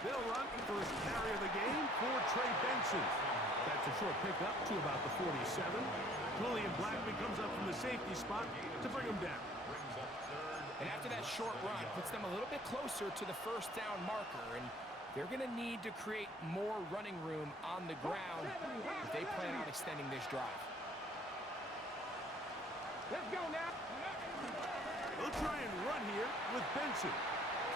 They'll run first carry of the game for Trey Benson. That's a short pickup to about the 47. Julian Blackman comes up from the safety spot to bring him down. And after that short run, puts them a little bit closer to the first down marker. And they're going to need to create more running room on the ground if they plan on extending this drive. Let's go now. They'll try and run here with Benson.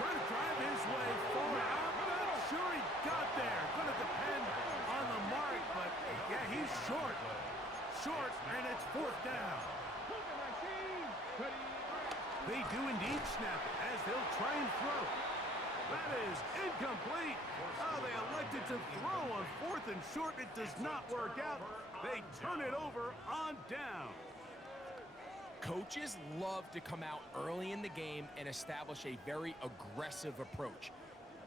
Trying to drive his way forward. I'm not sure he got there. Going to depend on the mark, but yeah, he's short. Short, and it's fourth down. They do indeed snap it as they'll try and throw. That is incomplete. Oh, they elected to throw on fourth and short. It does not work out. They turn it over on down. Coaches love to come out early in the game and establish a very aggressive approach.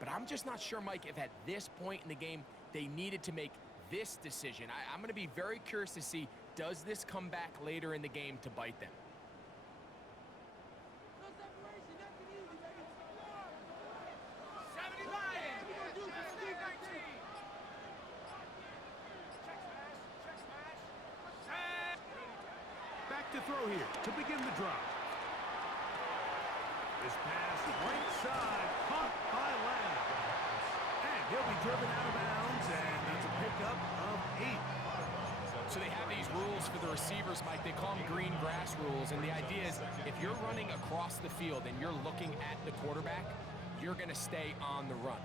But I'm just not sure, Mike, if at this point in the game they needed to make this decision. I'm going to be very curious to see, does this come back later in the game to bite them? Back to throw here to begin the drive. This pass right side, caught by Lamb. And he'll be driven out of bounds, and that's a pickup of 8. So they have these rules for the receivers, Mike. They call them green grass rules, and the idea is if you're running across the field and you're looking at the quarterback, you're going to stay on the run.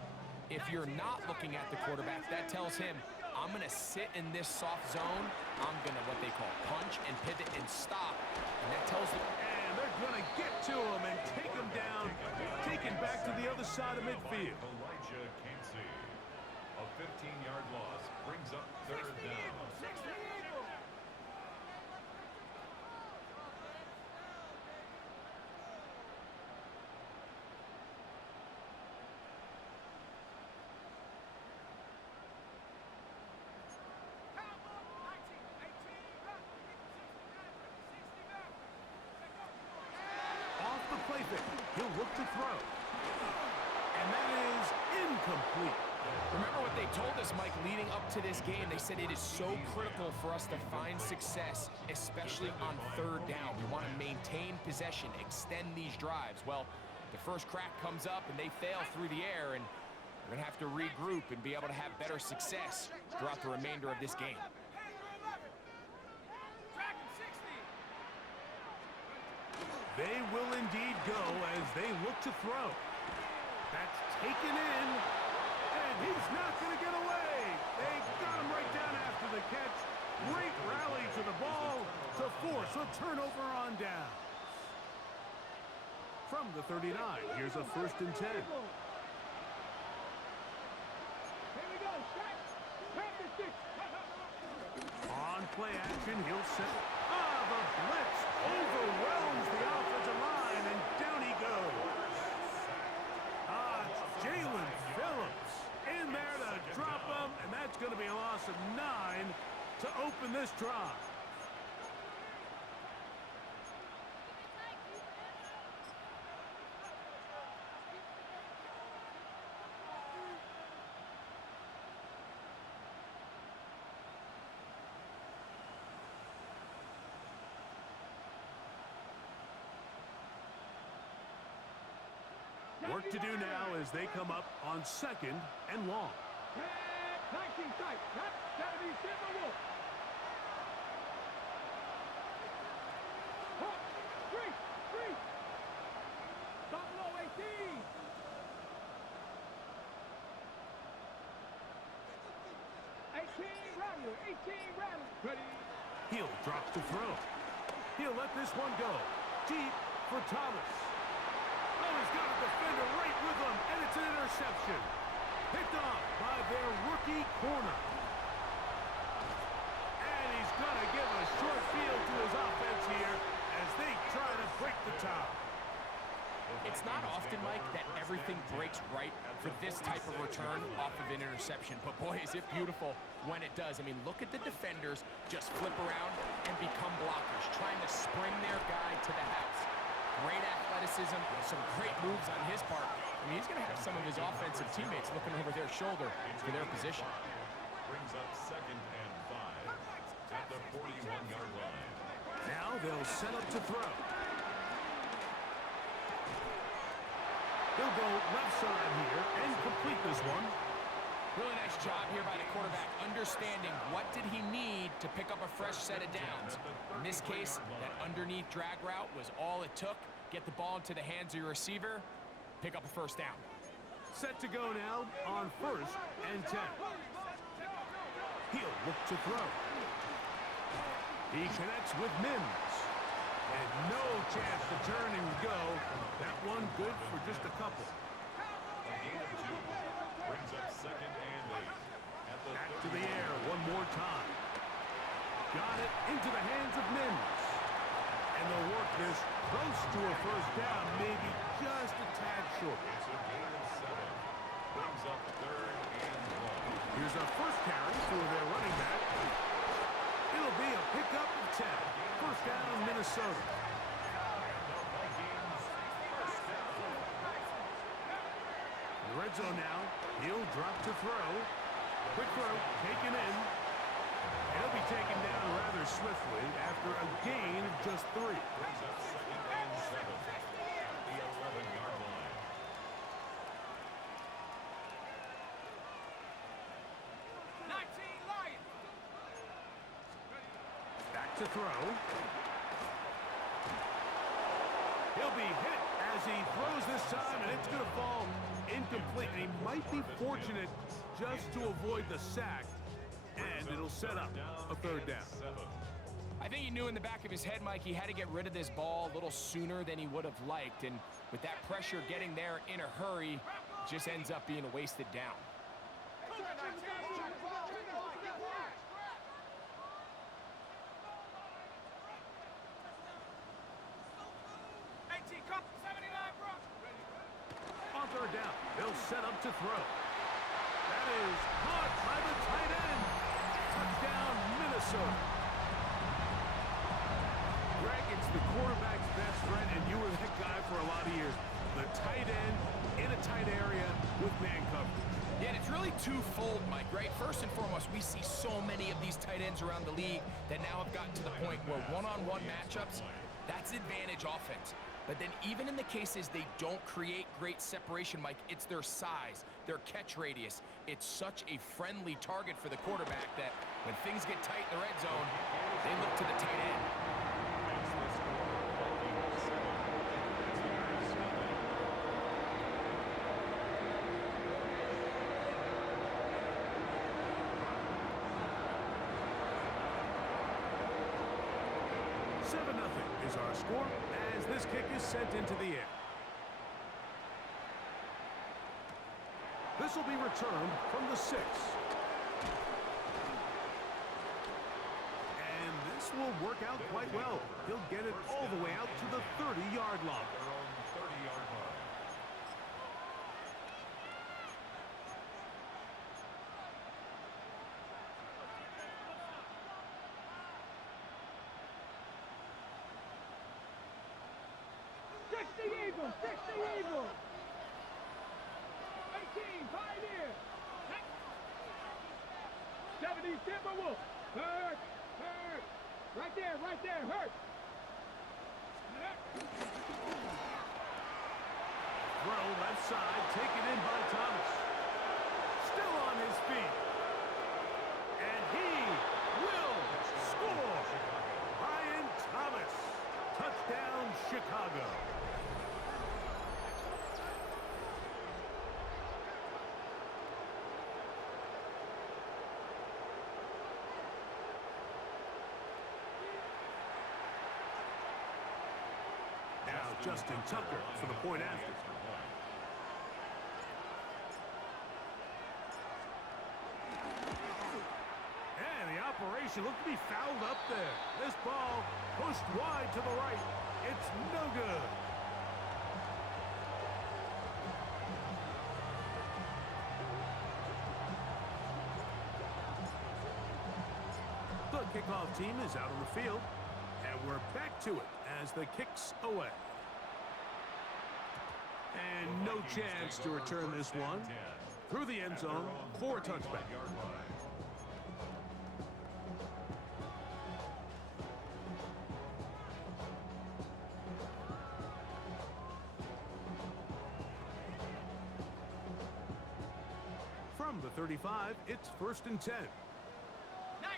If you're not looking at the quarterback, that tells him, I'm going to sit in this soft zone. I'm going to what they call punch and pivot and stop. And that tells them. And they're going to get to him and take him down, take him back to the other side of midfield. Elijah can't see. A 15-yard loss brings up third down. He'll look to throw. And that is incomplete. Remember what they told us, Mike, leading up to this game. They said it is so critical for us to find success, especially on third down. We want to maintain possession, extend these drives. Well, the first crack comes up and they fail through the air, and we're going to have to regroup and be able to have better success throughout the remainder of this game. They will indeed go as they look to throw. That's taken in, and he's not going to get away. They got him right down after the catch. Great rally to the ball to force a turnover on down. From the 39, here's a 1st and 10. Here we go, strike. On play action, he'll set. The blitz overwhelms the offensive line, and down he goes. It's Jalen Phillips in there to drop him, and that's going to be a loss of 9 to open this drive. Work to do now as they come up on 2nd and long. 19 strike. That's got to be simple. Three. Buffalo 18. 18 Rattler. Ready. He'll drop to throw. He'll let this one go. Deep for Thomas. Oh, he's got a defender right with him, and it's an interception. Picked off by their rookie corner. And he's going to give a short field to his offense here as they try to break the tie. It's not often, Mike, that everything breaks right for this type of return off of an interception. But, boy, is it beautiful when it does. I mean, look at the defenders just flip around and become blockers, trying to spring their guy to the house. Great athleticism, some great moves on his part. I mean, he's going to have some of his offensive teammates looking over their shoulder for their position. Brings up 2nd and 5 at the 41-yard line. Now they'll set up to throw. He'll go left side here and complete this one. Really nice job here by the quarterback, understanding what did he need to pick up a fresh set of downs. In this case, that underneath drag route was all it took. Get the ball into the hands of your receiver, pick up a first down. Set to go now on 1st and 10. He'll look to throw. He connects with Mims. And no chance to turn and go. That one good for just a couple. A gain of 2 brings up 2nd and 8 at the Back to the air one more time. Got it into the hands of Mims. And they'll work this close to a first down, maybe just a tad short. It's a gain of 7. Brings up 3rd and 1. Here's our first carry for their running back. It'll be a pickup of 10. First down, Minnesota. In the red zone now. He'll drop to throw. Quick throw, taken in. And he'll be taken down rather swiftly after a gain of just 3. Brings up 2nd and 7 at the 11-yard line. Back to throw. He'll be hit as he throws this time, and it's going to fall incomplete. And he might be fortunate just to avoid the sack, and it'll set up a 3rd down. I think he knew in the back of his head, Mike, he had to get rid of this ball a little sooner than he would have liked. And with that pressure getting there in a hurry, it just ends up being a wasted down. On 3rd down, they'll set up to throw. That is caught by the tight end. Touchdown, Minnesota. Greg, it's the quarterback's best friend, and you were that guy for a lot of years. The tight end in a tight area with man coverage. Yeah, and it's really twofold, Mike, right? First and foremost, we see so many of these tight ends around the league that now have gotten to the point where one-on-one matchups, that's advantage offense. But then even in the cases they don't create great separation, Mike, it's their size, their catch radius. It's such a friendly target for the quarterback that when things get tight in the red zone, they look to the tight end. Is our score as this kick is sent into the air. This will be returned from the 6. And this will work out quite well. He'll get it all the way out to the 30-yard line. Their own 30-yard line. Fix the Eagles! Fix the Eagles! 18, Pioneer! 70, Timberwolves! Hurt! Hurt! Right there, hurt! Throw left side, taken in by Thomas. Still on his feet. And he will score. Brian Thomas. Touchdown, Chicago. Now Justin Tucker for the point after. And the operation looked to be fouled up there. This ball pushed wide to the right. It's no good. The kickoff team is out on the field. And we're back to it as the kick's away. And no chance to return this one. Through the end zone for a touchback. From the 35, it's 1st and 10. 19, 19.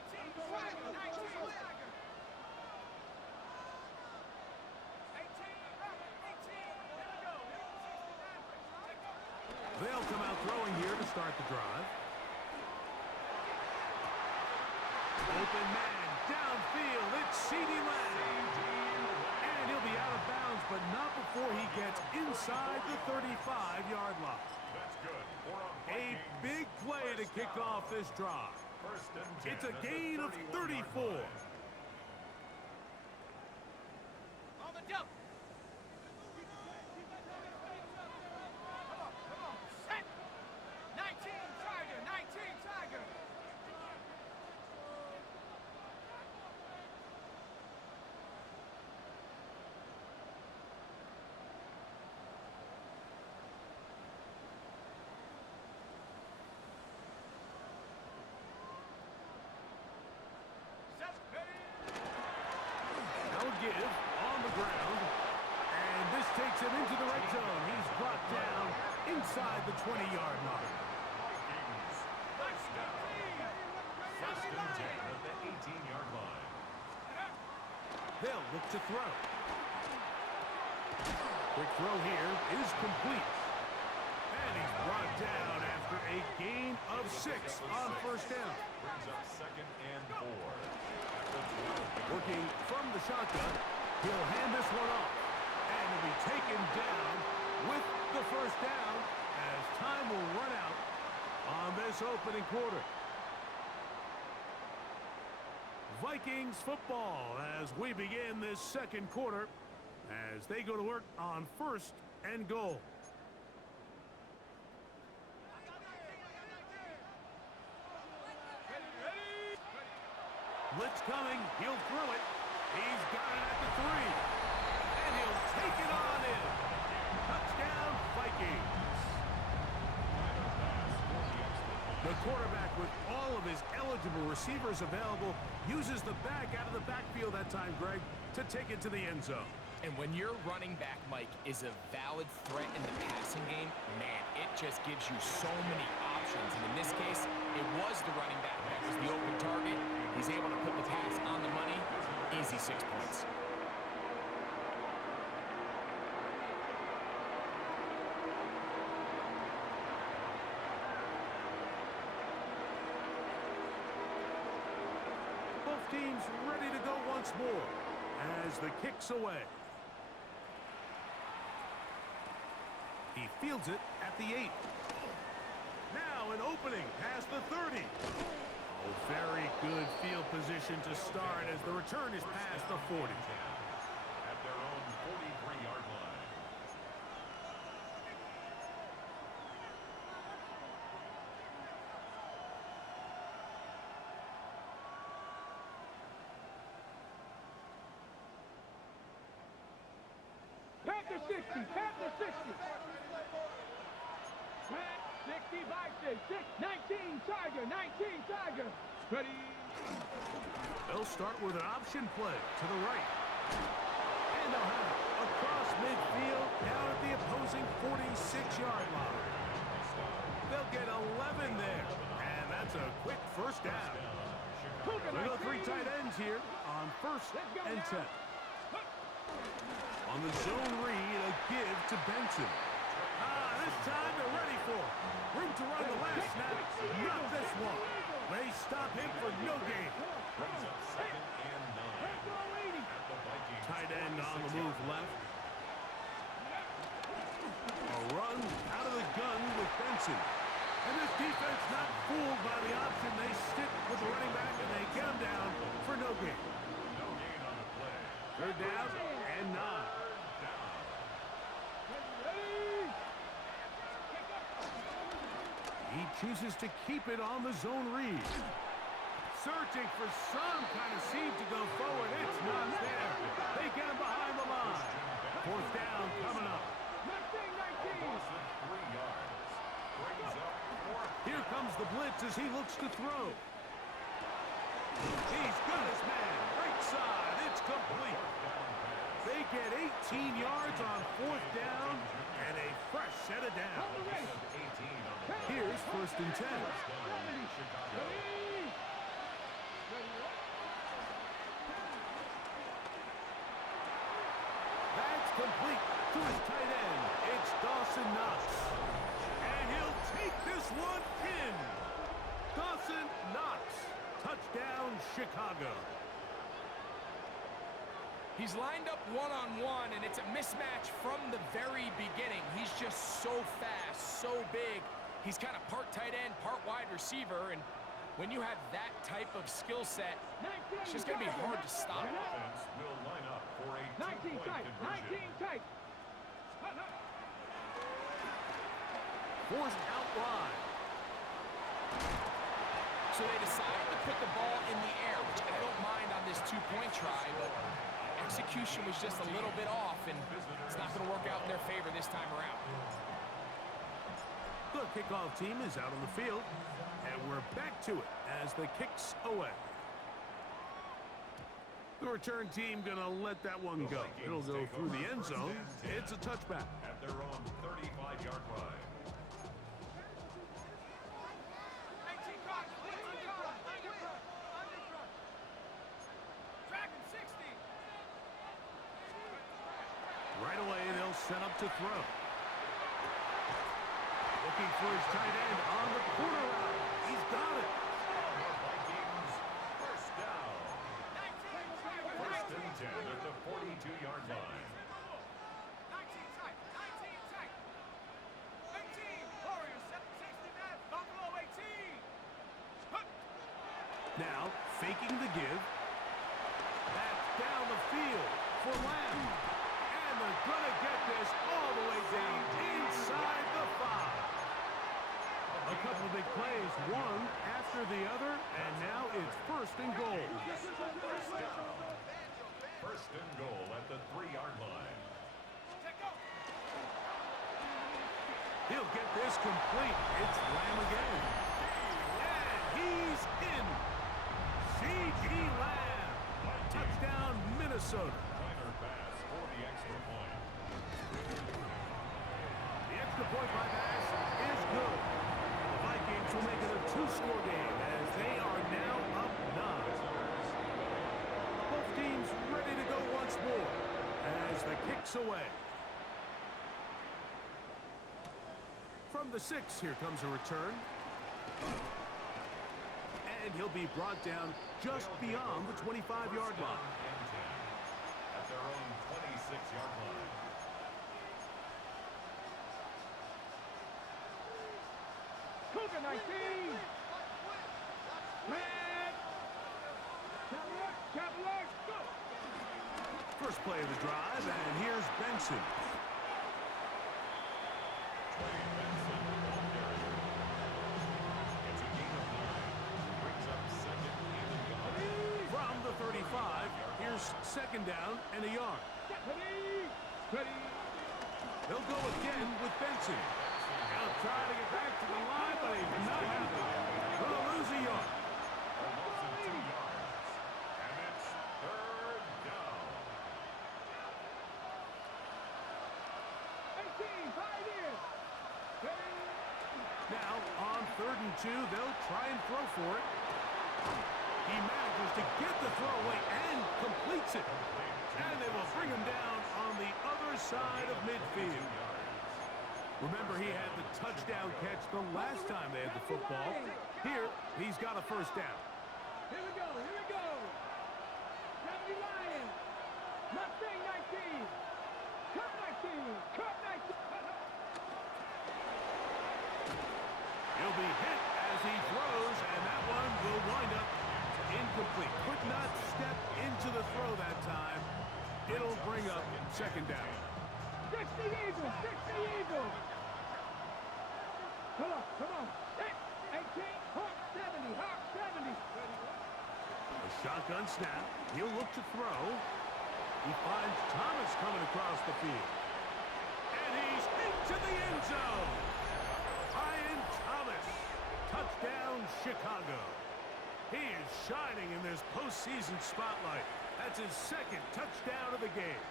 They'll come out throwing here to start the drive. Open man, downfield, it's CeeDee Lamb. And he'll be out of bounds, but not before he gets inside the 35-yard line. That's good. A big play to kick off this drive. It's a gain of 34. On the jump. Come on. Set. 19, Tiger. 19, Tiger. Now a give on the ground. And this takes him into the red zone. He's brought down inside the 20-yard line. Vikings. First down. 1st and 10 at the 18-yard line. They'll look to throw. Quick throw here is complete. And he's brought down after a gain of 6 on 1st down. Brings up 2nd and 4. Working from the shotgun, he'll hand this one off. And he'll be taken down with the 1st down as time will run out on this opening quarter. Vikings football as we begin this 2nd quarter as they go to work on 1st and goal. Blitz coming. He'll throw it. He's got it at the 3. And he'll take it on in. Touchdown, Vikings. The quarterback, with all of his eligible receivers available, uses the back out of the backfield that time, Greg, to take it to the end zone. And when your running back, Mike, is a valid threat in the passing game, man, it just gives you so many options. And in this case, it was the running back that was the open target. He's able to put the pass on the money. Easy 6 points. Both teams ready to go once more as the kick's away. He fields it at the 8. Now an opening past the 30. Oh, very good field position to start as the return is past the 40. At their own 43-yard line. Panther 60, Panther 60. 60, Vikings, 19, Tiger, 19, Tiger. Ready. They'll start with an option play to the right. And they'll have it across midfield down at the opposing 46-yard line. They'll get 11 there. And that's a quick 1st down. They go 3 tight ends here on 1st and 10. On the zone read, a give to Benson. This time they're ready for it. Room to run the last snap. Not this one. They stop him for no gain. Brings up 2nd and 9. At the Vikings. Tight end on the move left. A run out of the gun with Benson. And this defense not fooled by the option. They stick with the running back and they get him down for no gain. No gain on the play. 3rd down and 9. He chooses to keep it on the zone read. Searching for some kind of seam to go forward. It's not there. They get him behind the line. 4th down coming up. 19, of 3 yards. Brings up 4th. Here comes the blitz as he looks to throw. He's got his man. Right side. It's complete. They get 18 yards on 4th down and a fresh set of downs. Here's 1st and 10. That's complete to his tight end. It's Dawson Knox. And he'll take this one in. Dawson Knox. Touchdown, Chicago. He's lined up one-on-one, and it's a mismatch from the very beginning. He's just so fast, so big. He's kind of part tight end, part wide receiver, and when you have that type of skill set, it's just going to be hard to stop. Offense will line up for a 19 2-point tight, conversion. 19 tight. Forced out wide. So they decide to put the ball in the air, which I don't mind on this 2-point try, but execution was just a little bit off, and it's not going to work out in their favor this time around. The kickoff team is out on the field, and we're back to it as the kick's away. The return team going to let that one go. It'll go through the end zone. It's a touchback. At their own 35-yard line. Right away, they'll set up to throw. Looking for his tight end on the corner route. He's got it. Vikings, 1st down. 1st and 10 at the 42-yard line. Now, faking the give. That's down the field for Lamb. And they're going to get this all the way down inside the 5. A couple of big plays, one after the other, and now it's 1st and goal. 1st and goal at the 3-yard line. He'll get this complete. It's Lamb again. And he's in. C.G. Lamb. Touchdown, Minnesota. Minor pass for the extra point. The extra point by Bass is good. The Vikings will make it a 2-score game as they are now up 9. Both teams ready to go once more as the kick's away. From the 6, here comes a return. And he'll be brought down just beyond the 25-yard line. At their own 26-yard line. Cougar 19. Red. Cavaliers, go. First play of the drive, and here's Benson. From the 35, here's 2nd down and a yard. Ready. They'll go again with Benson. He'll try to get back to the line, but he's not happy. Gonna lose a yard. And it's 3rd down. 18, right in. Now, on 3rd and 2, they'll try and throw for it. He manages to get the throw away and completes it. And they will bring him down on the other side of midfield. Remember, he had the touchdown catch the last time they had the football. Here, he's got a 1st down. Here we go. 70 Lions. Mustang 19. Cup 19. Cup 19. He'll be hit as he throws, and that one will wind up incomplete. Could not step into the throw that time. It'll bring up 2nd down. 60 Eagles. 60 Eagles. Come on. 18. Hawk 70. Hawk 70. A shotgun snap. He'll look to throw. He finds Thomas coming across the field. And he's into the end zone. Ryan Thomas. Touchdown, Chicago. He is shining in this postseason spotlight. That's his second touchdown of the game.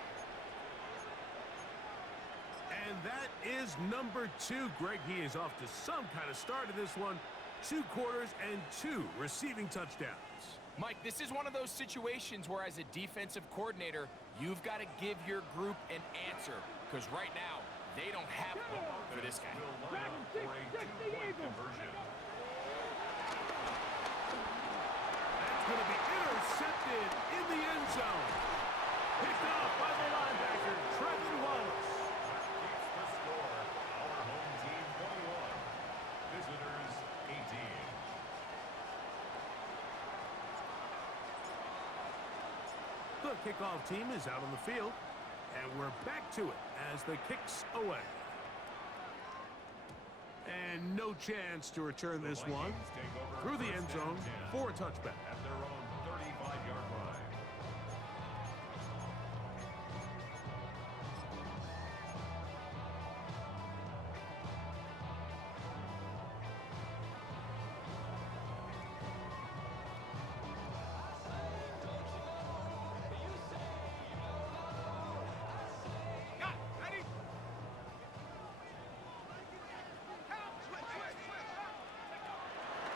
And that is number 2. Greg, he is off to some kind of start in this one. 2 quarters and 2 receiving touchdowns. Mike, this is one of those situations where as a defensive coordinator, you've got to give your group an answer. Because right now, they don't have one for this guy. Will line up for a 2-point conversion. That's going to be intercepted in the end zone. Picked off by the linebacker, Trevin Wallace. Keeps the score. Our home team 21. Visitors 18. The kickoff team is out on the field, and we're back to it as the kick's away. And no chance to return this one Vikings take over through the end first zone and 10 for a touchback. at their own 35-yard line.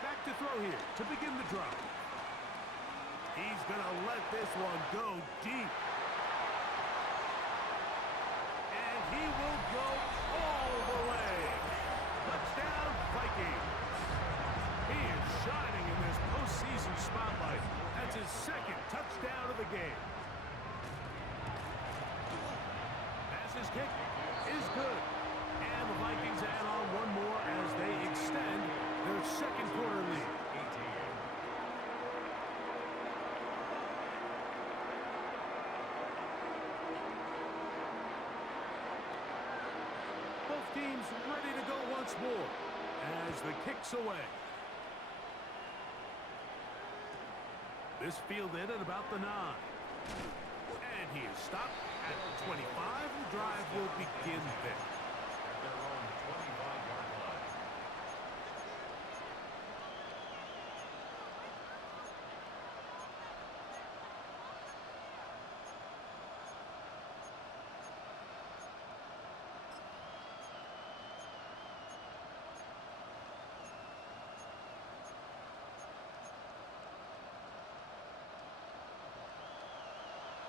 Back to throw here to begin the drive. He's going to let this one go deep. And he will go all the way. Touchdown, Vikings. He is shining in this postseason spotlight. That's his second touchdown of the game. As his kick is good. And the Vikings add on one more as they extend their second quarter lead. 18. Both teams ready to go once more as the kick's away. This fielded at about the 9. And he is stopped at the 25. The drive will begin there. At their own 25-yard line.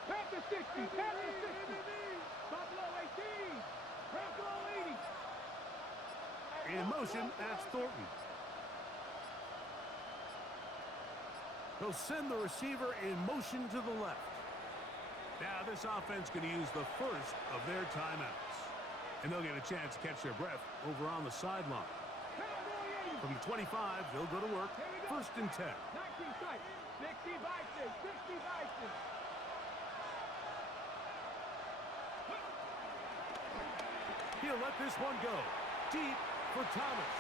Panther 60, Panther 60. Buffalo 18. Buffalo 80. In motion, that's Thornton. He'll send the receiver in motion to the left. Now this offense going to use the first of their timeouts. And they'll get a chance to catch their breath over on the sideline. Cowboy 80. From the 25, they'll go to work. First and 10. 19 sight. 60 Vikings. 60 Vikings. He'll let this one go. Deep for Thomas.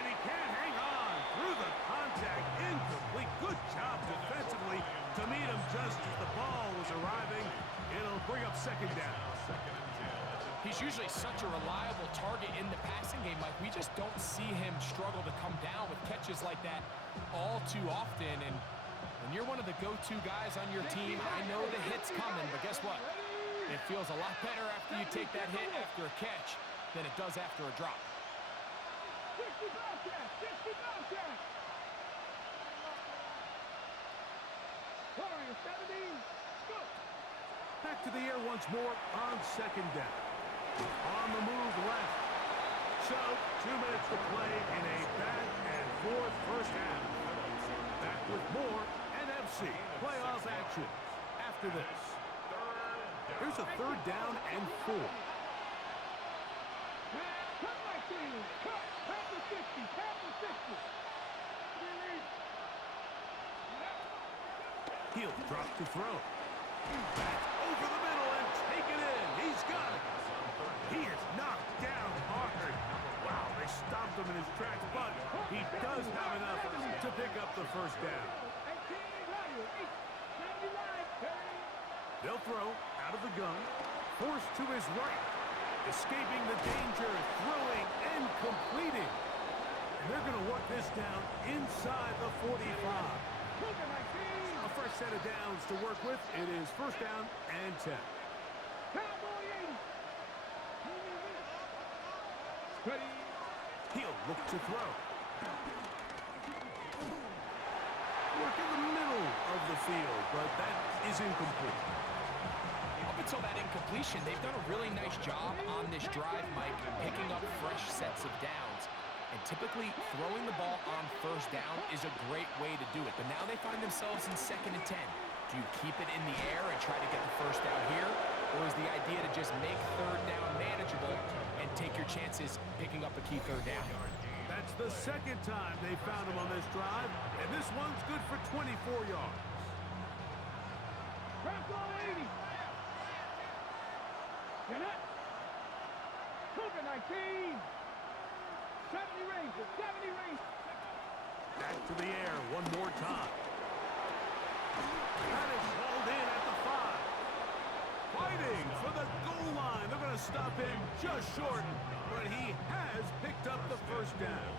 And he can't hang on through the contact. Incomplete. Good job defensively to meet him just as the ball was arriving. It'll bring up second down. Second and 10. He's usually such a reliable target in the passing game, Mike. We just don't see him struggle to come down with catches like that all too often. And when you're one of the go-to guys on your team, I know the hit's coming, but guess what? It feels a lot better after you take that hit after a catch than it does after a drop. 60 Vikings. 60 Vikings. Warrior 70. Go. Back to the air once more on second down. On the move left. So, 2 minutes to play in a back-and-forth first half. Back with more NFC playoff action after this. Here's a third down and 4. Cut 19. Cut. Panther 60. Panther 60. He'll drop to throw. Back over the middle and take it in. He's got it. He is knocked down hard. Wow, they stopped him in his tracks, but he does have enough to pick up the first down. 18 Warrior. 79. They'll throw out of the gun. Forced to his right. Escaping the danger, throwing and completing. And they're going to work this down inside the 45. A fresh set of downs to work with. It is first down and 10. He'll look to throw. Work in the middle of the field, but that is incomplete. Up until that incompletion, they've done a really nice job on this drive, Mike, picking up fresh sets of downs. And typically, throwing the ball on first down is a great way to do it. But now they find themselves in 2nd and 10. Do you keep it in the air and try to get the first down here? Or is the idea to just make 3rd down manageable and take your chances picking up a key 3rd down? That's the 2nd time they found him on this drive, and this one's good for 24 yards. Cougar 19. 70 Rangers, 70 Rangers. Back to the air one more time. That is held in at the 5. Fighting for the goal line. They're going to stop him just short, but he has picked up the first down.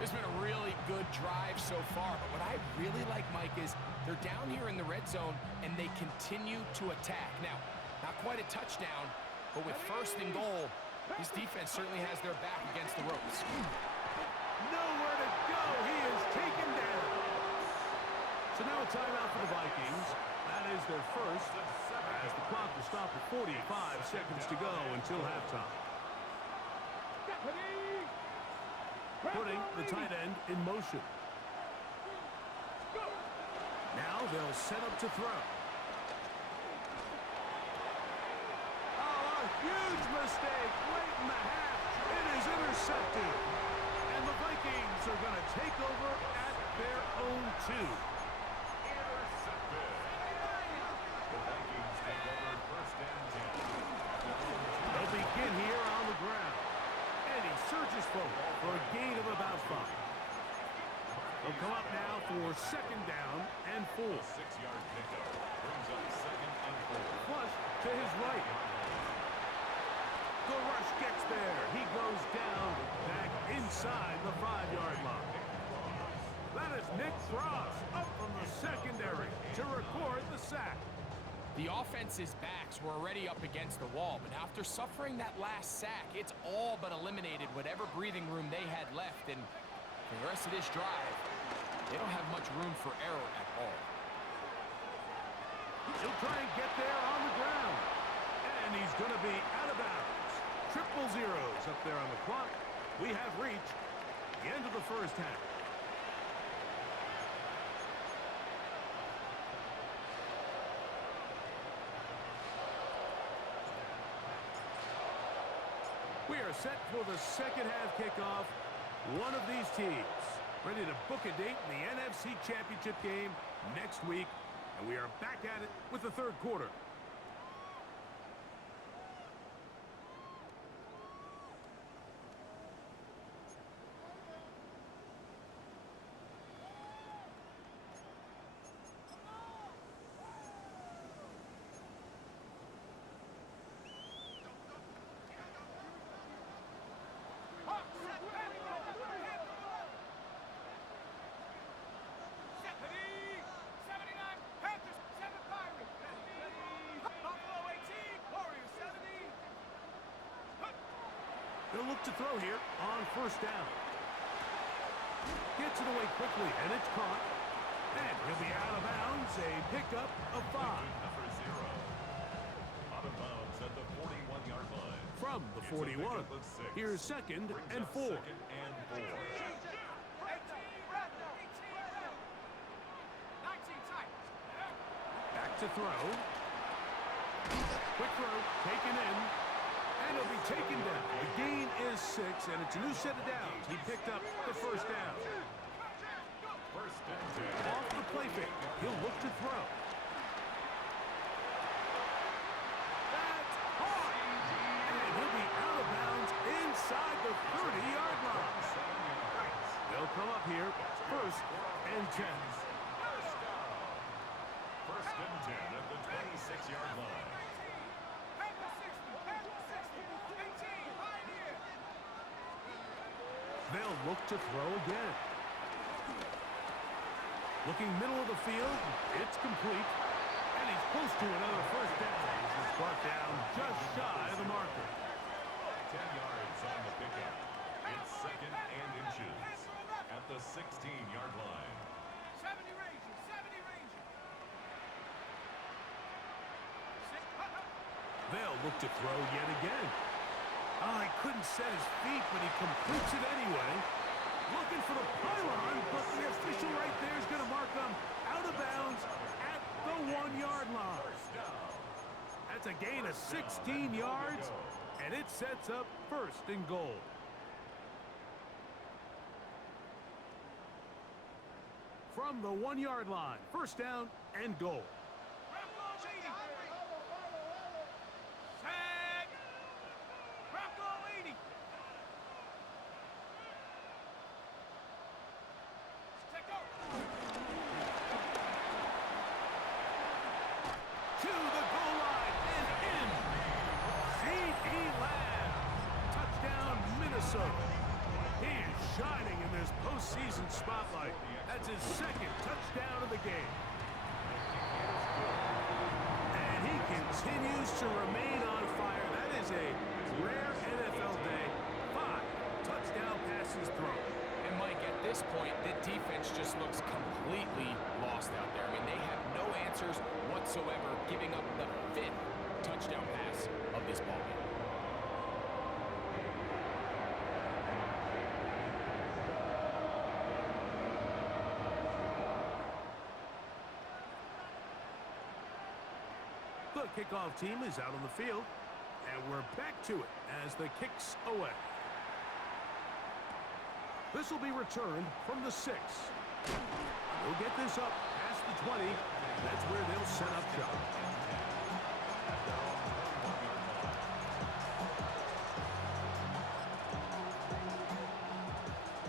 It's been a really good drive so far, but what I really like, Mike, is they're down here in the red zone, and they continue to attack. Now, not quite a touchdown, but with 1st and goal, this defense certainly has their back against the ropes. Nowhere to go. He is taken down. So now a timeout for the Vikings. That is their first, as the clock will stop at 45 seconds to go until halftime. Putting the tight end in motion. Now they'll set up to throw. Oh, a huge mistake late in the half. It is intercepted. And the Vikings are going to take over at their own 2. Intercepted. The Vikings take over 1st and 10. They'll begin here on the ground. And he surges forward for a gain of about 5. They'll come up now for 2nd down and 4. 6-yard pickup brings up 2nd and 4. Flush to his right. The rush gets there. He goes down back inside the 5-yard line. That is Nick Frost up from the secondary to record the sack. The offense's backs were already up against the wall, but after suffering that last sack, it's all but eliminated whatever breathing room they had left, and for the rest of this drive, they don't have much room for error at all. He'll try and get there on the ground, and he's going to be out of bounds. 000 up there on the clock. We have reached the end of the first half. We are set for the 2nd half kickoff. One of these teams ready to book a date in the NFC Championship game next week. And we are back at it with the 3rd quarter. They'll look to throw here on 1st down. Gets it away quickly, and it's caught. And he'll be out of bounds. A pickup of 5. Number 0. Out of bounds at the 41-yard line. From the 41. Here's 2nd and 4. 2nd and 4. Back to throw. Quick throw, taken in. And he'll be taken down. The gain is 6, and it's a new set of downs. He picked up the 1st down. 1st and 10. Off the play fake. He'll look to throw. That's caught. And he'll be out of bounds inside the 30-yard line. They'll come up here 1st and 10. 1st and 10 at the 26-yard line. They'll look to throw again. Looking middle of the field, it's complete. And he's close to another first down. This is brought down just shy of the marker. 10 yards on the pickup. It's second and inches at the 16-yard line. 70 Rangers, 70 Rangers. They'll look to throw yet again. Oh, he couldn't set his feet, but he completes it anyway. Looking for the pylon, but the official right there is going to mark him out of bounds at the 1-yard line. That's a gain of 16 yards, and it sets up first and goal. From the 1-yard line, first down and goal. He is shining in this postseason spotlight. That's his second touchdown of the game. And he continues to remain on fire. That is a rare NFL day. 5 touchdown passes thrown. And Mike, at this point, the defense just looks completely lost out there. I mean, they have no answers whatsoever, giving up the 5th touchdown pass of this ballgame. The kickoff team is out on the field, and we're back to it as the kick's away. This will be returned from the 6. They'll get this up past the 20. That's where they'll set up shop.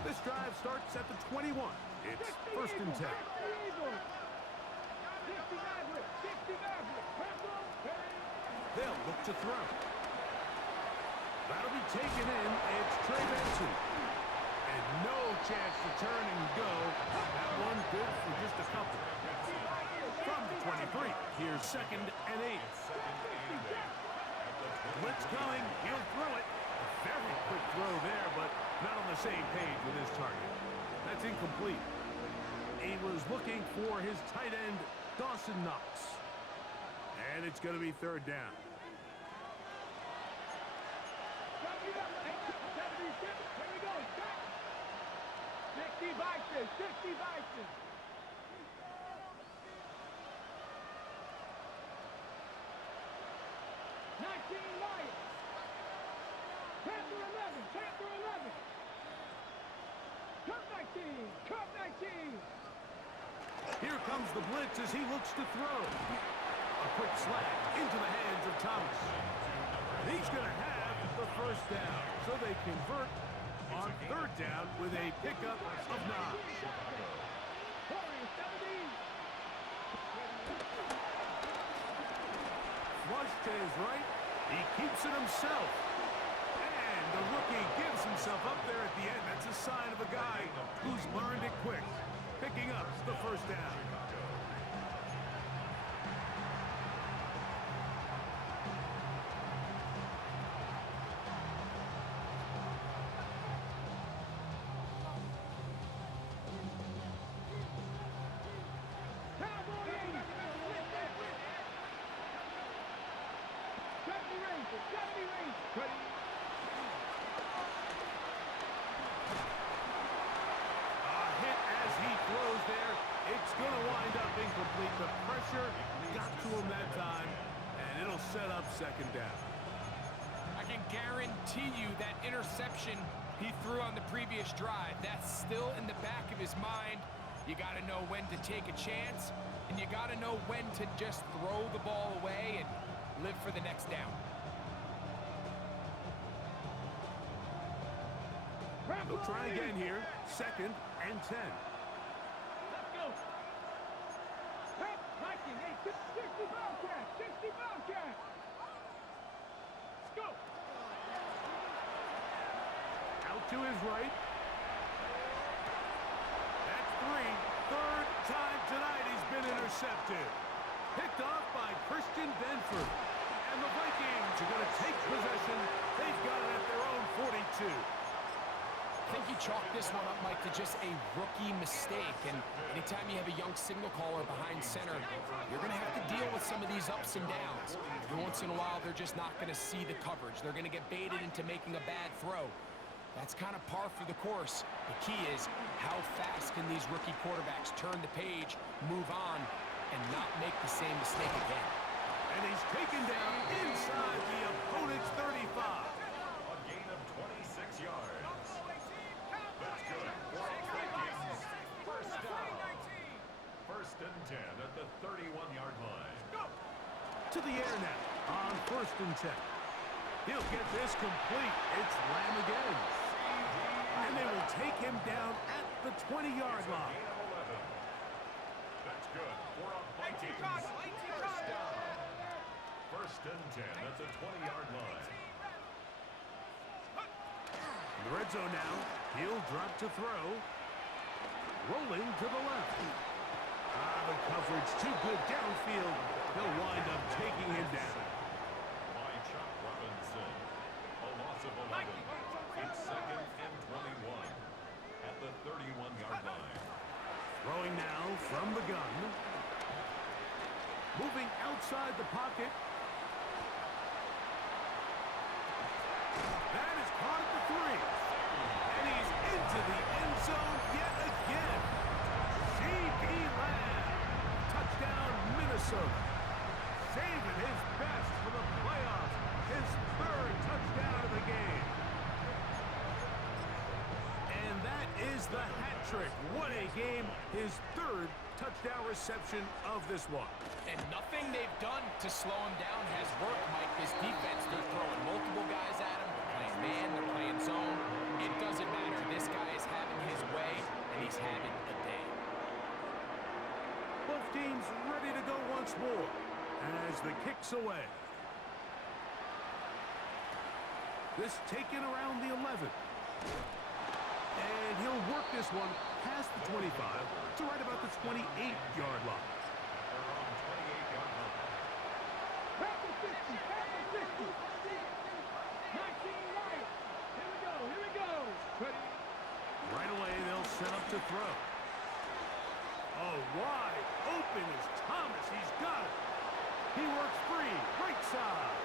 This drive starts at the 21. It's first and 10. They'll look to throw. That'll be taken in. It's Trey Benson. And no chance to turn and go. That one good for just a couple. From the 23, here's second and 8. Blitz coming. He'll throw it. A very quick throw there, but not on the same page with his target. That's incomplete. He was looking for his tight end, Dawson Knox. And it's going to be third down. 60 Vikings, 60 Vikings. 19 Lions. Panther 11, Panther 11. Cup 19, Cup 19. Here comes the blitz as he looks to throw. A quick slant into the hands of Thomas. And he's going to have the first down. So they convert on third down with a pickup of 9. Flush to his right. He keeps it himself. And the rookie gives himself up there at the end. That's a sign of a guy who's learned it quick. Picking up the first down. The pressure got to him that time, and it'll set up second down. I can guarantee you that interception he threw on the previous drive, that's still in the back of his mind. You got to know when to take a chance, and you got to know when to just throw the ball away and live for the next down. They'll try again here, second and 10. Let's go. Viking, 60 Bobcats, 60 Bobcats. Let's go. Out to his right. tonight he's been intercepted. Picked off by Christian Benford. And the Vikings are going to take possession. They've got it at their own 42. I think you chalk this one up, Mike, to just a rookie mistake. And anytime you have a young signal caller behind center, you're going to have to deal with some of these ups and downs. Every once in a while, they're just not going to see the coverage. They're going to get baited into making a bad throw. That's kind of par for the course. The key is how fast can these rookie quarterbacks turn the page, move on, and not make the same mistake again. And he's taken down inside the opponent's 35. A gain of 26 yards. That's good. Vikings. First down. First and 10 at the 31-yard line. To the air now on first and 10. He'll get this complete. It's Lamb again. And they will take him down at the 20-yard line. Gain of 11. That's good for a Vikings. First down. First and 10 at the 20-yard line. In the red zone now. He'll drop to throw. Rolling to the left. The coverage too good downfield. He'll wind up taking him down. By Chuck Robinson. A loss of 11. It's second and 21 at the 31-yard line. Throwing now from the gun. Moving outside the pocket. That is caught at the 3. And he's into the end zone yet again. C.D. Lamb. Touchdown, Minnesota. Saving his best for the playoffs. His 3rd touchdown of the game. And that is the hat trick. What a game. His 3rd touchdown reception of this one. And nothing they've done to slow him down has worked, Mike. This defense, they're throwing multiple guys at him. They're playing man, they're playing zone. It doesn't matter. This guy is having his way, and he's having a day. Both teams ready to go once more as the kick's away. This taken around the 11. And he'll work this one past the 25 to right about the 28-yard line. They're on 28-yard line. Back to 60, back to 60. 19 right. Here we go. Ready. Right away, they'll set up to throw. Oh, wide open is Thomas. He's got it. He works free, right side.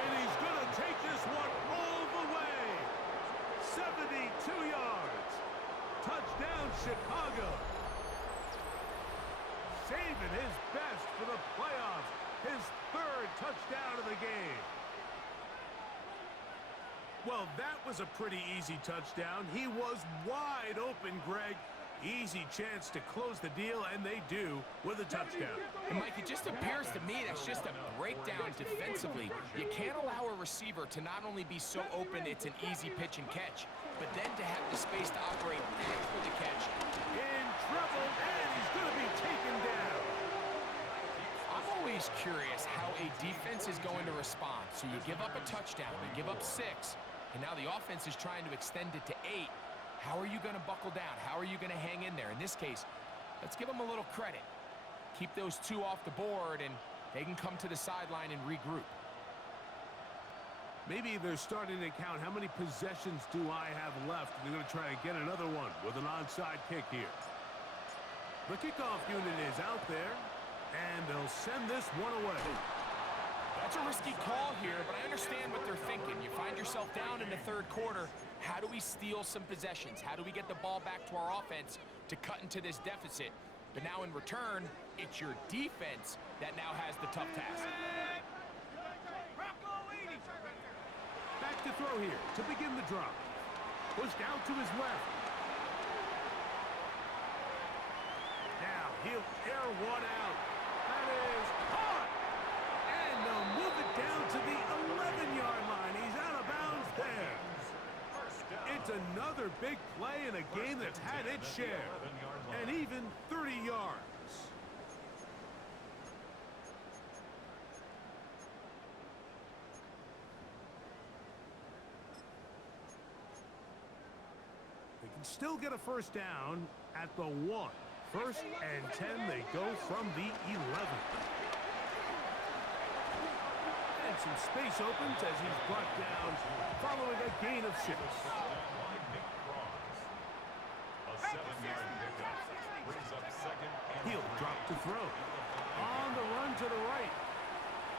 And he's going to take this one all the way. 72 yards. Touchdown, Chicago. Saving his best for the playoffs. His 3rd touchdown of the game. Well, that was a pretty easy touchdown. He was wide open, Greg. Easy chance to close the deal, and they do with a touchdown. And Mike, it just appears to me that's just a breakdown defensively. You can't allow a receiver to not only be so open it's an easy pitch and catch, but then to have the space to operate after the catch. In trouble, and he's going to be taken down. I'm always curious how a defense is going to respond. So you give up a touchdown, you give up 6, and now the offense is trying to extend it to 8. How are you going to buckle down? How are you going to hang in there? In this case, let's give them a little credit. Keep those 2 off the board, and they can come to the sideline and regroup. Maybe they're starting to count how many possessions do I have left. They're going to try to get another one with an onside kick here. The kickoff unit is out there, and they'll send this one away. That's a risky call here, but I understand what they're thinking. You find yourself down in the 3rd quarter. How do we steal some possessions? How do we get the ball back to our offense to cut into this deficit? But now in return, it's your defense that now has the tough task. Back to throw here to begin the drop. Pushed out to his left. Now he'll air one out. That is caught. And they'll move it down to the 11-yard line. He's out of bounds there. It's another big play in a game that's had its share. And even 30 yards. They can still get a first down at the 1. First and 10, they go from the 11. And some space opens as he's brought down following a gain of 6. A 7-yard pickup brings up second and He'll drop to throw. On the run to the right.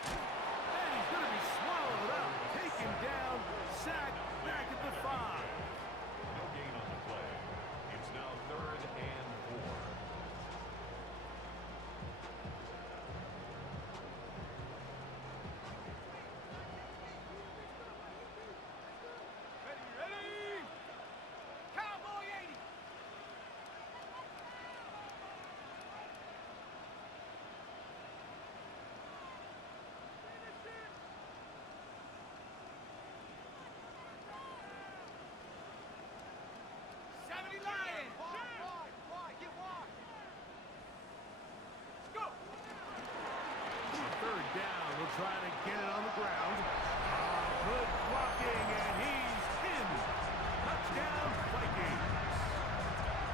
And he's going to be swallowed up, taken down, sacked back at the 5. no gain on the play. It's now 3rd and 4. Ready? Cowboy 80. Lions! Wide, get wide! Go! Third down, we'll try to get it on the ground. Good blocking, and he's in. Touchdown, Vikings.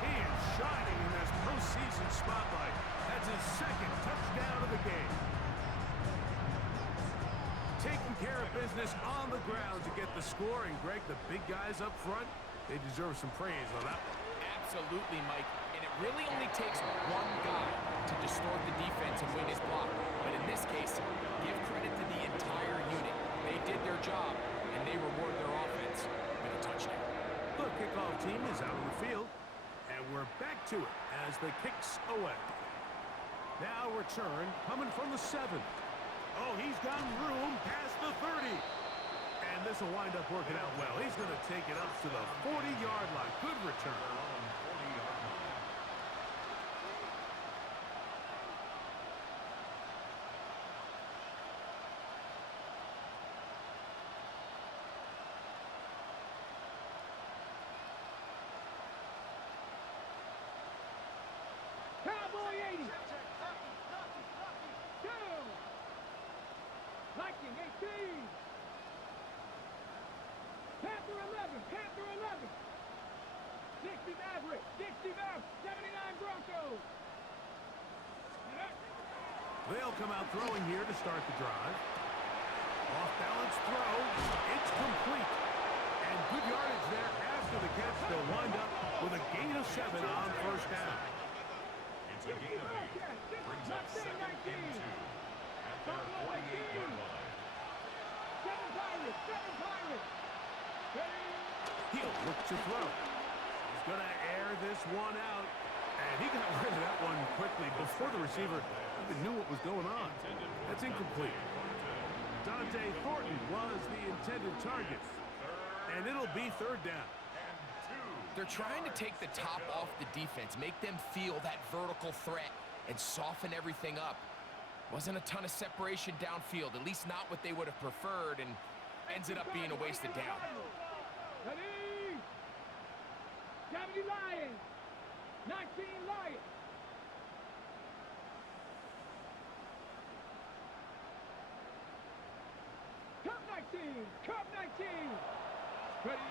He is shining in this postseason spotlight. That's his 2nd touchdown of the game. Taking care of business on the ground to get the score, and Greg, the big guys up front, they deserve some praise on that one. Absolutely, Mike. And it really only takes one guy to distort the defense and win his block. But in this case, give credit to the entire unit. They did their job, and they reward their offense with a touchdown. The kickoff team is out on the field, and we're back to it as the kick's away. Now return coming from the 7. Oh, he's got room past the 30. And this will wind up working out well. He's going to take it up to the 40-yard line. Good return. Cowboy 80. Down. Viking 18. Panther 11. Panther 11. 60 Maverick. 60 Maverick. 79 Broncos. They'll come out throwing here to start the drive. Off-balance throw. It's complete. And good yardage there after the catch. They'll wind up with a gain of 7 on first down. It's a gain of 8. Brings up 2nd and 2 at their 48-yard line. 7 Pirates. 7 Pirates. He'll look to throw. He's going to air this one out. And he got rid of that one quickly before the receiver even knew what was going on. That's incomplete. Dante Thornton was the intended target. And it'll be 3rd down. They're trying to take the top off the defense, make them feel that vertical threat, and soften everything up. Wasn't a ton of separation downfield, at least not what they would have preferred, and ends it up being a wasted down. Ready? 70 Lions. 19 Lions. Cup 19. Cup 19. Ready?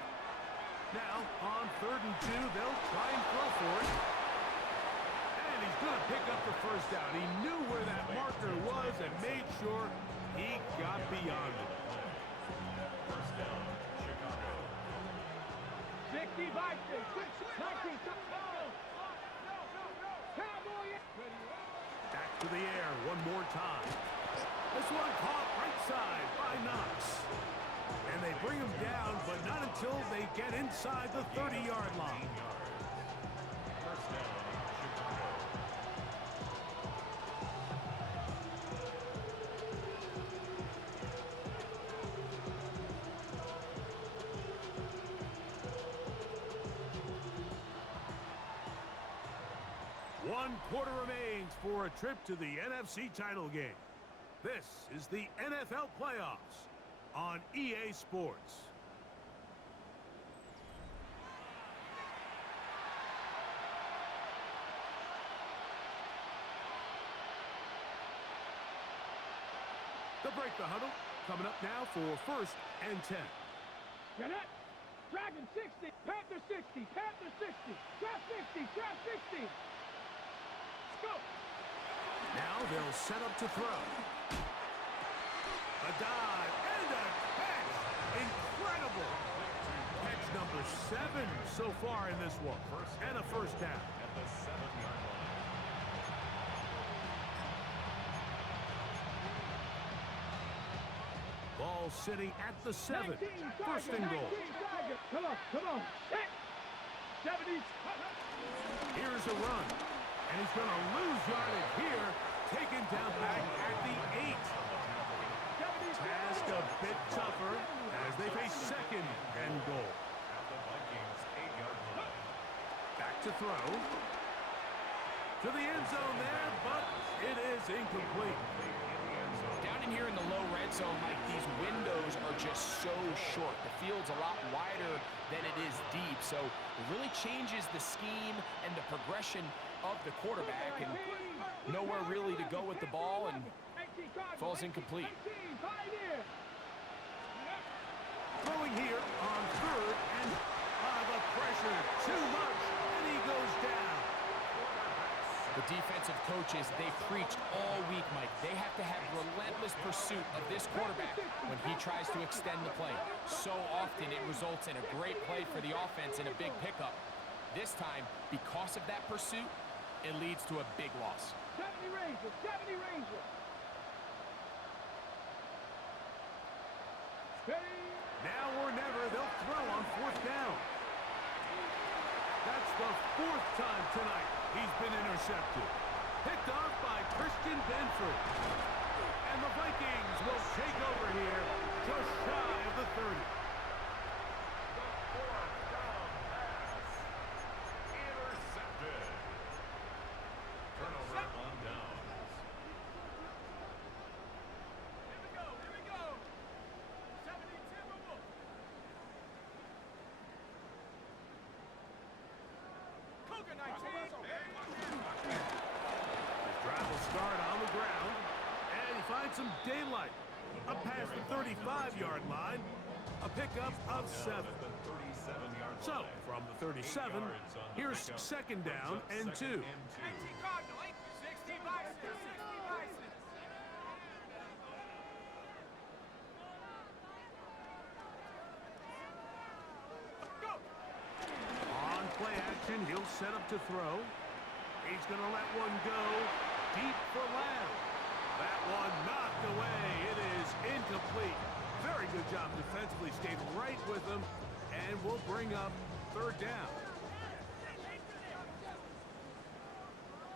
Now, on 3rd and 2, they'll try and throw for it. And he's going to pick up the first down. He knew where that marker was and made sure he got beyond it. First down, Chicago. 60 Vikings. 19. Cowboy. Back to the air one more time. This one caught right side by Knox. And they bring him down, but not until they get inside the 30-yard line. First down, Chicago. One quarter remains for a trip to the NFC title game. This is the NFL playoffs on EA Sports. The break the huddle coming up now for 1st and 10. Get it? Dragon 60. Panther 60. Panther 60. Trap 60. Trap 60. they'll set up to throw. A dive and a catch. Incredible. Catch number 7 so far in this one. And a first down. At the 7-yard line. Ball sitting at the 7. First and goal. Come on. Set. 70s. Here's a run. And he's going to lose yardage here. Taken down back at the 8. Task a bit tougher as they face second and goal. At the Vikings 8-yard line. Back to throw. To the end zone there, but it is incomplete. Down in here in the low red zone, Mike, these windows are just so short. The field's a lot wider than it is deep, so it really changes the scheme and the progression of the quarterback, and nowhere really to go with the ball, and falls incomplete. Throwing here on third, and the pressure too much, and he goes down. The defensive coaches, they've preached all week, Mike. They have to have relentless pursuit of this quarterback when he tries to extend the play. So often it results in a great play for the offense and a big pickup. This time, because of that pursuit, it leads to a big loss. 70 Ranger. Ready? Now or never, they'll throw on fourth down. That's the 4th time tonight he's been intercepted. Picked off by Christian Benford. And the Vikings will take over here just shy of the 30. The 4th down pass. Intercepted. Turnover on downs. Here we go. 70 Timberwolves. Cougar 19. His drive will start on the ground, and he finds some daylight. Up past the 35-yard line, a pickup of 7. The 37-yard So, line. from the 37, here's second down and 2. 19 Cardinal, 60 Bison. Go! On play action, he'll set up to throw. He's going to let one go deep for Lamb. That one knocked away. It is incomplete. Very good job defensively. Stayed right with him, and will bring up third down.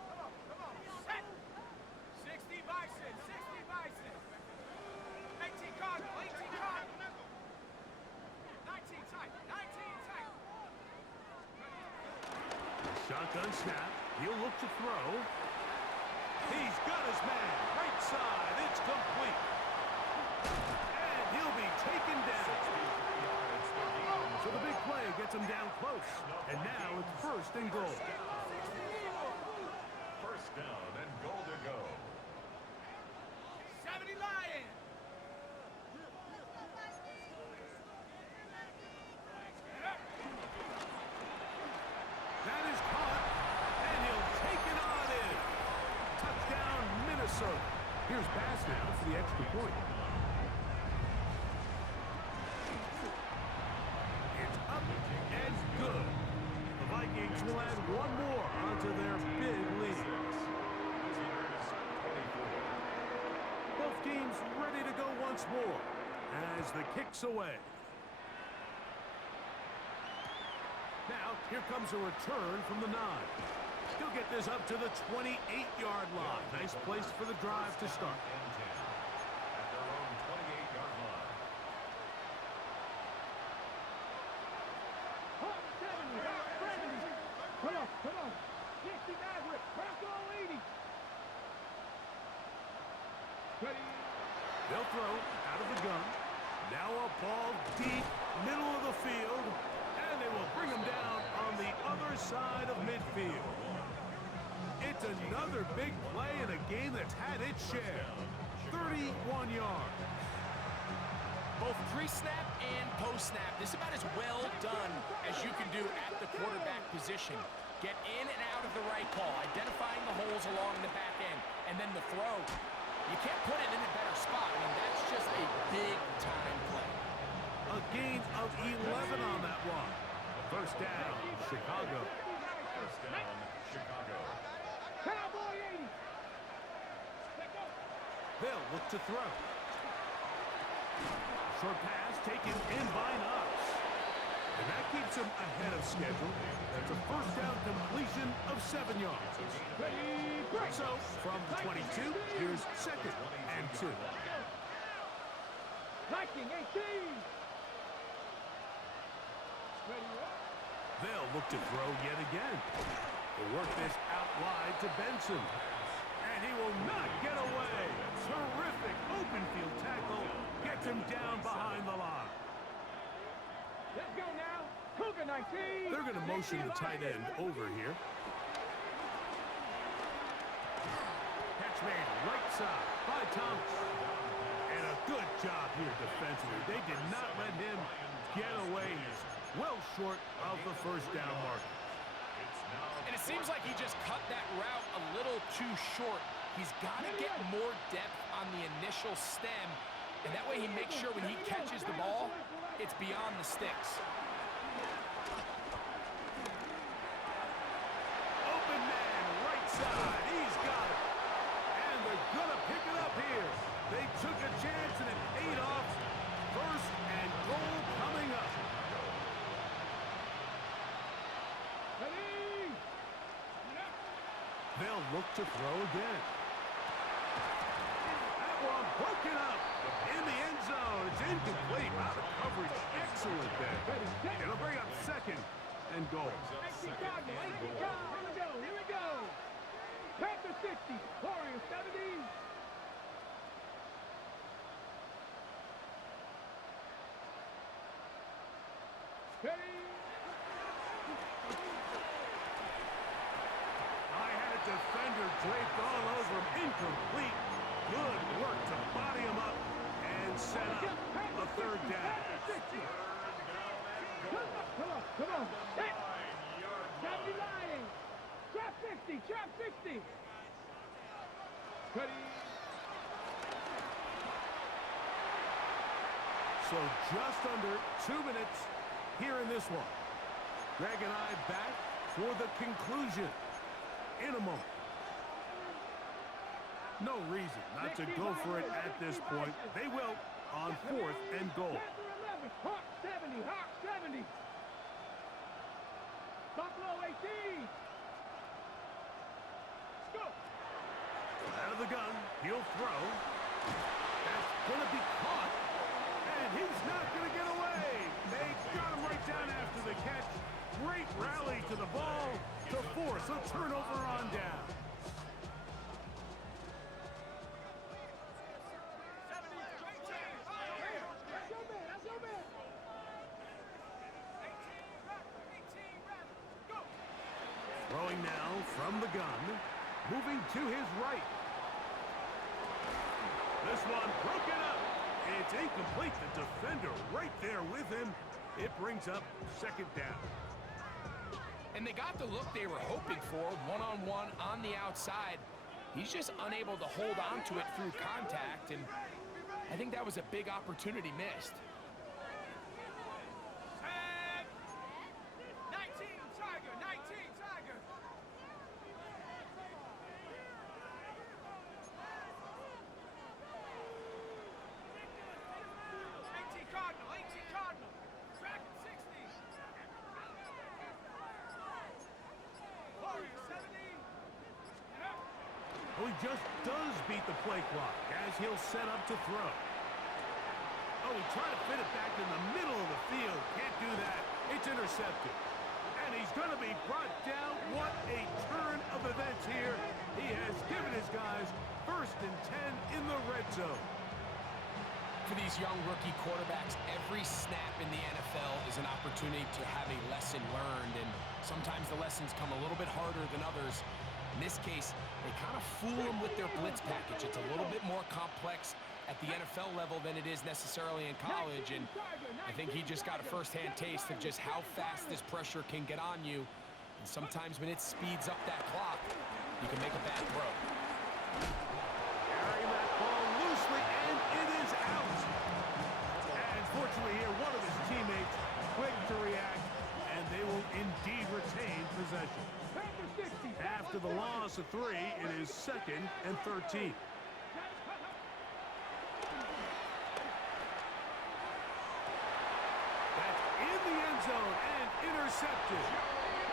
Come on. Set. 60 Bison. 18 Cardinal. 19 tight. Shotgun snap. He'll look to throw. He's got his man. Right side. It's complete. And he'll be taken down. So the big play gets him down close. And now it's first and goal. First down and goal to go. 70 Lions. That is caught, and he'll take it on in. Touchdown, Minnesota. Here's pass now for the extra point. It's up and good. The Vikings will add one more onto their big lead. Both teams ready to go once more as the kick's away. Now, here comes a return from the 9. He'll get this up to the 28-yard line. Nice place for the drive to start. And 10 at their own 28-yard line. Hot 70. Come on. 60 Maverick. Bronco 80. Ready? They'll throw out of the gun. Now a ball deep, middle of the field, and they will bring him down on the other side of midfield. It's another big play in a game that's had its share. 31 yards. Both pre-snap and post-snap, this is about as well done as you can do at the quarterback position. Get in and out of the right call, identifying the holes along the back end, And then the throw, you can't put it in a better spot. I mean, that's just a big-time play. A gain of 11 on that one. First down, Chicago. First down, Chicago. Cowboy 80. Let go. They'll look to throw. Short pass taken in by Knox. And that keeps him ahead of schedule. That's a first down completion of 7 yards. Ready, break. So, from the 22, here's second and 2. Viking 18. Ready, up. They'll look to throw yet again. They'll work this out wide to Benson. And he will not get away. Terrific open field tackle. Gets him down behind the line. Let's go now. Cougar 19. They're going to motion the tight end over here. Catch made right side by Thomas. And a good job here defensively. They did not let him get away. He's well short of the first down mark. And it seems like he just cut that route a little too short. He's got to get more depth on the initial stem, and that way he makes sure when he catches the ball, it's beyond the sticks. Open man, right side. He's got it. And they're going to pick it up here. They took a chance and it paid off. First and goal coming up. Ready. They'll look to throw again. That one broken up in the end zone. It's incomplete. Wow, the coverage excellent there. It'll bring up second and goal. Chicago, here we go, here we go. Panther 60, Warriors 70. Ready. I had a defender draped all over him. Incomplete. Good work to body him up and set up a third down. Come on. Hit. Grab the line. Trap 60, trap 60. Ready. So just under 2 minutes here in this one. Greg and I back for the conclusion in a moment. No reason not to go for it at this point. They will on 4th and goal. Panther 11, Hawk 70, Hawk 70. Buffalo 18. Go. Out of the gun, he'll throw. That's going to be caught. And he's not going to get away. They got him right down after the catch. Great rally to the ball to force a turnover on down. That's your man. Throwing now from the gun. Moving to his right. This one broken up. It's incomplete. The defender right there with him. It brings up second down. And they got the look they were hoping for, one-on-one on the outside. He's just unable to hold on to it through contact, and I think that was a big opportunity missed. 19 Tiger, 19 Tiger. Cardinal, 18 Cardinal. Track 60. Warrior 70. Oh, he just does beat the play clock as he'll set up to throw. Oh, he tried to fit it back in the middle of the field. Can't do that. It's intercepted. And he's going to be brought down. What a turn of events here. He has given his guys 1st and 10 in the red zone. For these young rookie quarterbacks, every snap in the NFL is an opportunity to have a lesson learned, and sometimes the lessons come a little bit harder than others. In this case, they kind of fool them with their blitz package. It's a little bit more complex at the NFL level than it is necessarily in college, and I think he just got a first-hand taste of just how fast this pressure can get on you. And sometimes when it speeds up that clock, you can make a bad throw. Carrying that ball loosely, and it is out. And fortunately here, one of his teammates quick to react, and they will indeed retain possession. After the loss of 3, it is 2nd and 13. That's in the end zone and intercepted.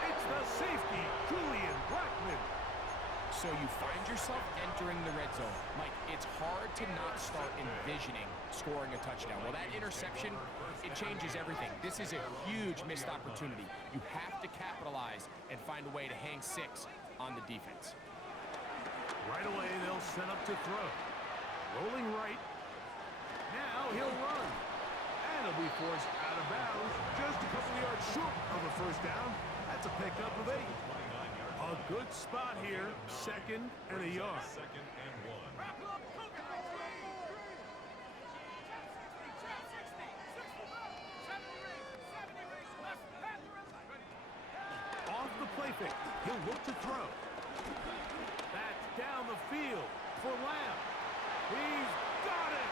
It's the safety, Julian Blackman. So you find yourself entering the red zone. Mike, it's hard to not start envisioning scoring a touchdown. Well, that interception, it changes everything. This is a huge missed opportunity. You have to capitalize and find a way to hang 6 on the defense. Right away, they'll set up to throw. Rolling right. Now he'll run. And he'll be forced out of bounds. Just a couple of yards short of a first down. That's a pickup of 8. A good spot here, 2nd and a yard. 2nd and 1. Off the play fake, he'll look to throw. That's down the field for Lamb. He's got it.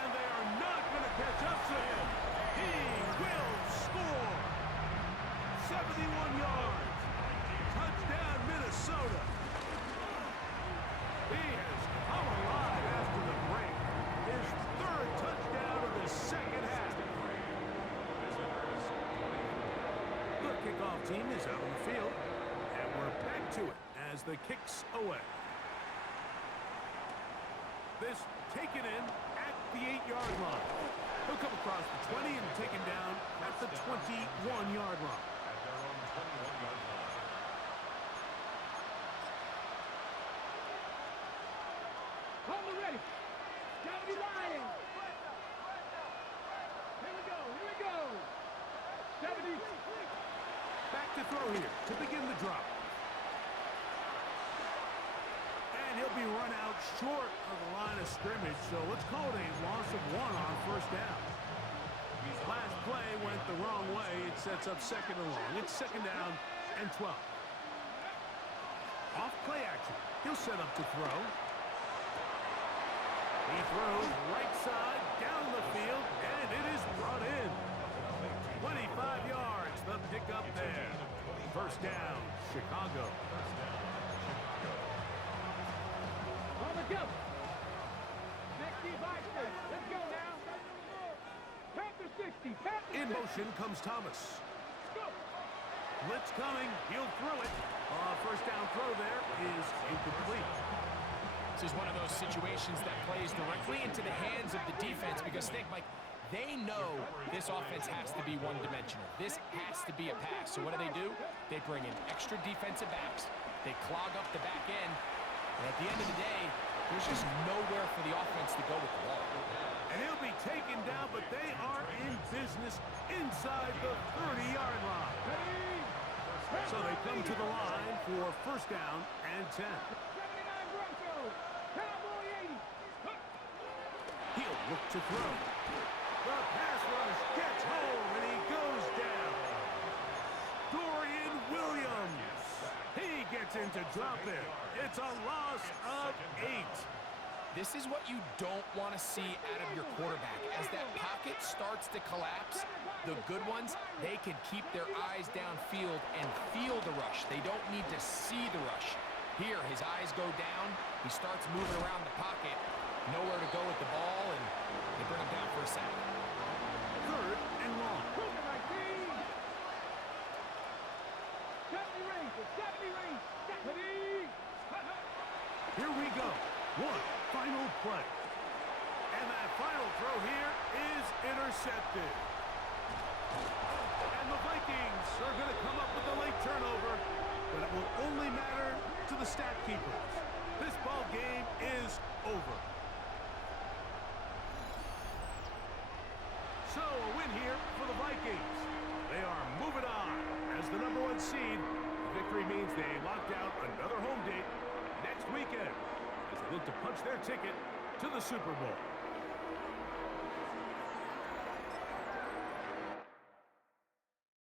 And they are not going to catch up to him. He will score. 71 yards. Touchdown, Minnesota. He has come alive after the break. His 3rd touchdown of the second half. The kickoff team is out on the field, and we're back to it as the kick's away. This taken in at the 8-yard line. He'll come across the 20 and taken down at the 21-yard line. At their own 21-yard line. Hold ready. Gotta be lying. Here we go. 70. Back to throw here to begin the drop. And he'll be run out short of the line of scrimmage, so let's call it a loss of 1 on first down. Last play went the wrong way. It sets up 2nd and long. It's 2nd down and 12. Off play action. He'll set up to throw. He throws right side down the field, and it is brought in. 25 yards, the pickup there. First down, Chicago. On the jump. Next device. Let's go now. Panther 60. Panther 60. In motion comes Thomas. Go. Blitz coming. He'll throw it. First down throw there is incomplete. This is one of those situations that plays directly into the hands of the defense because think, Mike, they know this offense has to be one-dimensional. This has to be a pass. So what do? They bring in extra defensive backs. They clog up the back end. And at the end of the day, there's just nowhere for the offense to go with the ball. And he'll be taken down, but they are in business inside the 30-yard line. So they come to the line for first down and 10. 79 Broncos. Cowboy 80. He'll look to throw. The pass rush gets home, and he goes down. Dorian Williams. He gets in to drop it. It's a loss of 8. This is what you don't want to see out of your quarterback. As that pocket starts to collapse, the good ones, they can keep their eyes downfield and feel the rush. They don't need to see the rush. Here, his eyes go down. He starts moving around the pocket. Nowhere to go with the ball, and they bring him down for a sack. 3rd and long. 70 range. Here we go. One final play. And that final throw here is intercepted. And the Vikings are going to come up with a late turnover, but it will only matter to the stat keepers. This ball game is over. So a win here for the Vikings. They are moving on as the #1 seed. The victory means they locked out another home date next weekend as they look to punch their ticket to the Super Bowl.